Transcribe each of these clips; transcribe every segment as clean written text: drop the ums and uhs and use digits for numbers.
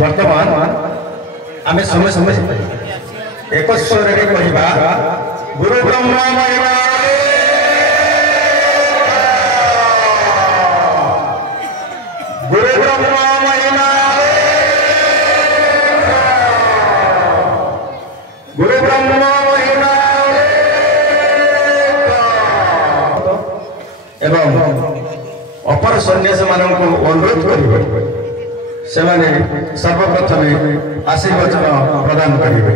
वर्तमान आम समस्त एक स्वर कहवा गुरु ब्रह्मा महिमा गुरु ब्रह्मा महिमा गुरु ब्रह्मा महिमा एवं अपर सन्यासी मानक अनुरोध करेंगे से सर्वप्रथम आशीर्वचन प्रदान करेंगे।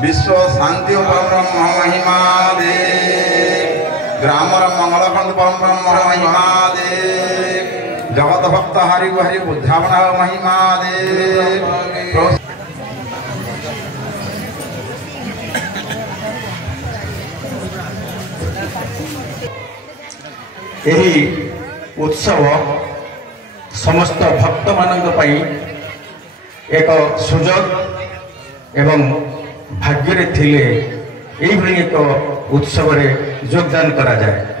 विश्व शांति परम ब्रह्म महिमा दे ग्रामर मंगल खंड परम ब्रह्म महिमा दे जगत भक्त हरि हरि बुद्धावना महिमा दे। यही उत्सव समस्त भक्त मानक पई एक सुजोग एवं भाग्य रे थिले एक उत्सव रे योगदान करा जाए।